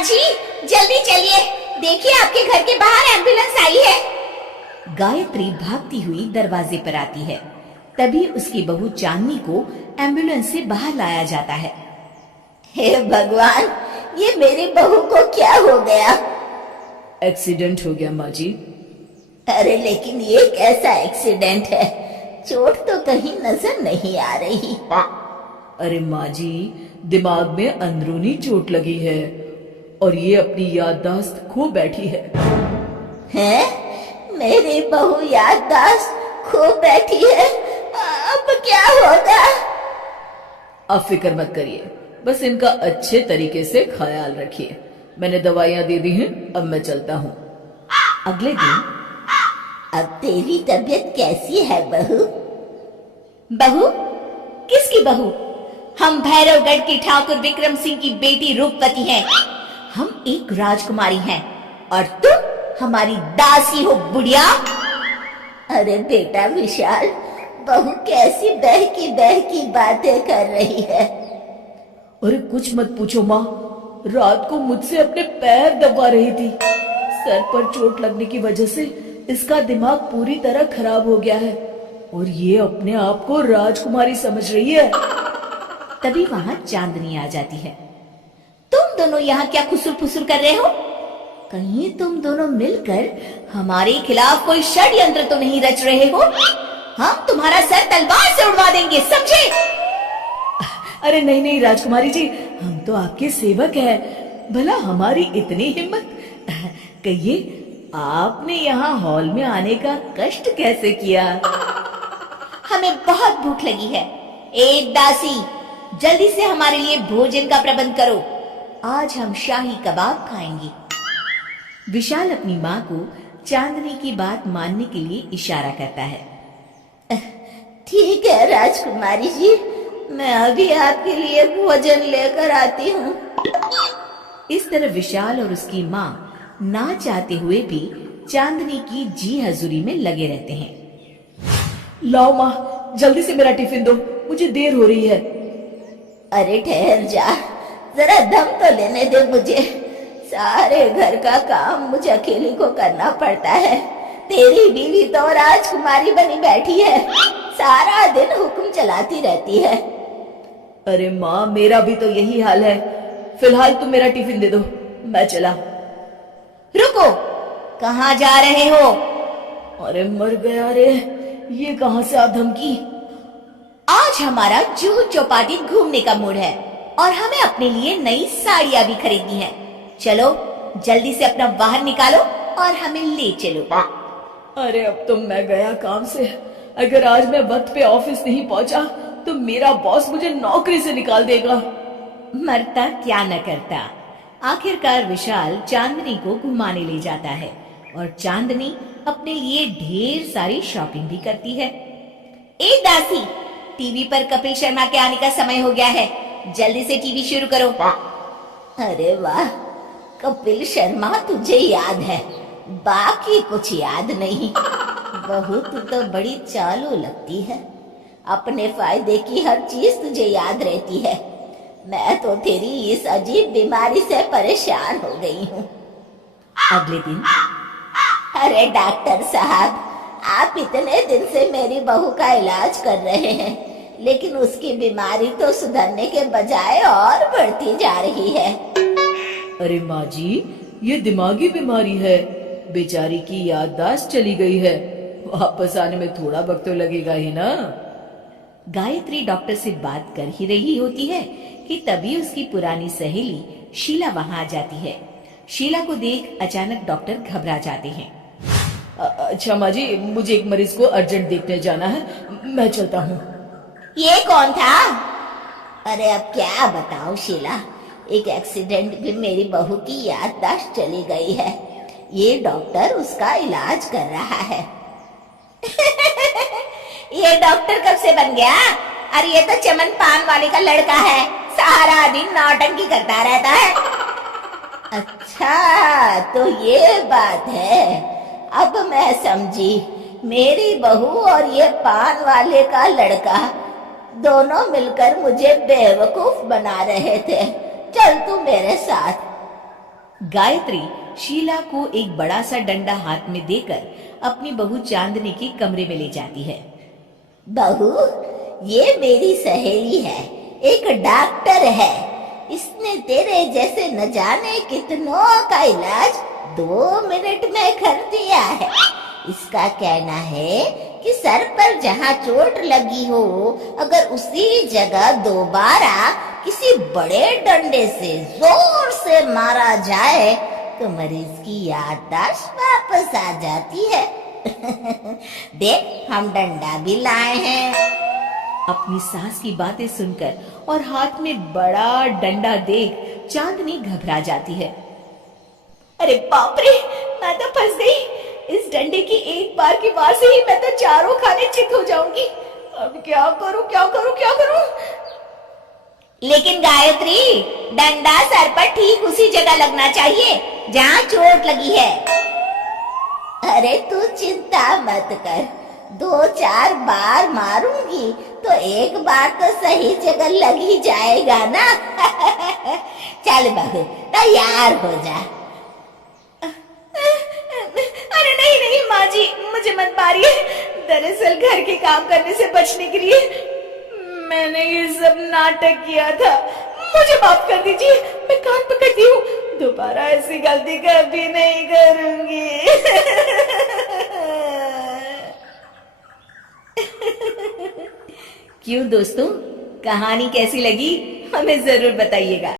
माँ जी जल्दी चलिए, देखिए आपके घर के बाहर एम्बुलेंस आई है। गायत्री भागती हुई दरवाजे पर आती है। तभी उसकी बहू चांदनी को एम्बुलेंस से बाहर लाया जाता है। हे भगवान, ये मेरी बहू को क्या हो गया? एक्सीडेंट हो गया माँ जी। अरे लेकिन ये कैसा एक्सीडेंट है? चोट तो कहीं नजर नहीं आ रही। अरे माँ जी, दिमाग में अंदरूनी चोट लगी है और ये अपनी याददाश्त खो बैठी है। हैं? मेरी बहू याददाश्त खो बैठी है, अब क्या होगा? आप फिक्र मत करिए, बस इनका अच्छे तरीके से ख्याल रखिए। मैंने दवाइयाँ दे दी हैं, अब मैं चलता हूँ। अगले दिन अब तेरी तबीयत कैसी है बहू? बहू? किसकी बहू? हम भैरवगढ़ की ठाकुर विक्रम सिंह की बेटी रूपवती हैं। हम एक राजकुमारी हैं और तुम हमारी दासी हो बुढ़िया। अरे बेटा विशाल, बहू कैसी बहकी बातें कर रही है। अरे कुछ मत पूछो माँ, रात को मुझसे अपने पैर दबा रही थी। सर पर चोट लगने की वजह से इसका दिमाग पूरी तरह खराब हो गया है और ये अपने आप को राजकुमारी समझ रही है। तभी वहां चांदनी आ जाती है। तुम दोनों यहाँ क्या खुसुर फुसुर कर रहे हो? कहीं तुम दोनों मिलकर हमारे खिलाफ कोई षड्यंत्र तो नहीं रच रहे हो? हम तुम्हारा सर तलवार से उड़वा देंगे, समझे? अरे नहीं नहीं राजकुमारी जी, हम तो आपके सेवक हैं। भला हमारी इतनी हिम्मत। कहिए, आपने यहाँ हॉल में आने का कष्ट कैसे किया? हमें बहुत भूख लगी है। ए दासी, जल्दी से हमारे लिए भोजन का प्रबंध करो। आज हम शाही कबाब खाएंगे। विशाल अपनी माँ को चांदनी की बात मानने के लिए इशारा करता है। ठीक है राजकुमारी जी, मैं अभी आपके लिए भोजन लेकर आती हूँ। इस तरह विशाल और उसकी माँ ना चाहते हुए भी चांदनी की जी हजूरी में लगे रहते हैं। लाओ माँ, जल्दी से मेरा टिफिन दो, मुझे देर हो रही है। अरे ठहर जा, जरा दम तो लेने दे मुझे। सारे घर का काम मुझे अकेली को करना पड़ता है। तेरी बीवी तो राजकुमारी बनी बैठी है, सारा दिन हुक्म चलाती रहती है। अरे माँ, मेरा भी तो यही हाल है। फिलहाल तुम मेरा टिफिन दे दो, मैं चला। रुको, कहाँ जा रहे हो? अरे मर गया रे, ये कहाँ से आ धमकी? आज हमारा जुहू चौपाटी घूमने का मूड है और हमें अपने लिए नई साड़ियाँ भी खरीदनी है। चलो जल्दी से अपना वाहन निकालो और हमें ले चलो। अरे अब तो मैं गया काम से। अगर आज मैं वक्त पे ऑफिस नहीं पहुंचा तो मेरा बॉस मुझे नौकरी से निकाल देगा। मरता क्या न करता। आखिरकार विशाल चांदनी को घुमाने ले जाता है और चांदनी अपने लिए ढेर सारी शॉपिंग भी करती है। ए दासी, टीवी पर कपिल शर्मा के आने का समय हो गया है, जल्दी से टीवी शुरू करो। अरे वाह, कपिल शर्मा तुझे याद है, बाकी कुछ याद नहीं। बहू तू तो बड़ी चालू लगती है, अपने फायदे की हर चीज तुझे याद रहती है। मैं तो तेरी इस अजीब बीमारी से परेशान हो गई हूँ। अगले दिन, अरे डॉक्टर साहब, आप इतने दिन से मेरी बहू का इलाज कर रहे हैं, लेकिन उसकी बीमारी तो सुधरने के बजाय और बढ़ती जा रही है। अरे माँ जी, ये दिमागी बीमारी है। बेचारी की याददाश्त चली गई है, वापस आने में थोड़ा वक्त तो लगेगा ही ना। गायत्री डॉक्टर से बात कर ही रही होती है कि तभी उसकी पुरानी सहेली शीला वहां आ जाती है। शीला को देख अचानक डॉक्टर घबरा जाते हैं। अच्छा माँ जी, मुझे एक मरीज को अर्जेंट देखने जाना है, मैं चलता हूँ। ये कौन था? अरे अब क्या बताऊं शीला, एक एक्सीडेंट में मेरी बहू की याददाश्त चली गई है। ये डॉक्टर उसका इलाज कर रहा है। ये डॉक्टर कब से बन गया? अरे ये तो चमन पान वाले का लड़का है, सारा दिन नौटंकी करता रहता है। अच्छा तो ये बात है, अब मैं समझी। मेरी बहू और ये पान वाले का लड़का दोनों मिलकर मुझे बेवकूफ बना रहे थे। चल तू मेरे साथ। गायत्री शीला को एक बड़ा सा डंडा हाथ में देकर अपनी बहू चांदनी के कमरे में ले जाती है। बहू, ये मेरी सहेली है, एक डॉक्टर है। इसने तेरे जैसे न जाने कितनों का इलाज 2 मिनट में कर दिया है। इसका कहना है कि सर पर जहाँ चोट लगी हो, अगर उसी जगह दोबारा किसी बड़े डंडे से जोर से मारा जाए तो मरीज की याददाश्त वापस आ जाती है। देख, हम डंडा भी लाए हैं। अपनी सास की बातें सुनकर और हाथ में बड़ा डंडा देख चांदनी घबरा जाती है। अरे बाप रे, मैं तो फंस गई। इस डंडे की एक बार की वार से ही मैं तो चारों खाने चित हो जाऊंगी। अब क्या करूं, क्या करूं, क्या करूं? लेकिन गायत्री, डंडा सर पर ठीक उसी जगह लगना चाहिए जहाँ चोट लगी है। अरे तू चिंता मत कर, 2-4 बार मारूंगी तो एक बार तो सही जगह लग ही जाएगा ना। चल बहू, तैयार हो जा। अरे नहीं नहीं माँ जी, मुझे मत मारिए। दरअसल घर के काम करने से बचने के लिए मैंने ये सब नाटक किया था। मुझे माफ कर दीजिए, मैं कान पकड़ती हूँ, दोबारा ऐसी गलती कभी नहीं करूंगी। क्यों दोस्तों, कहानी कैसी लगी हमें जरूर बताइएगा।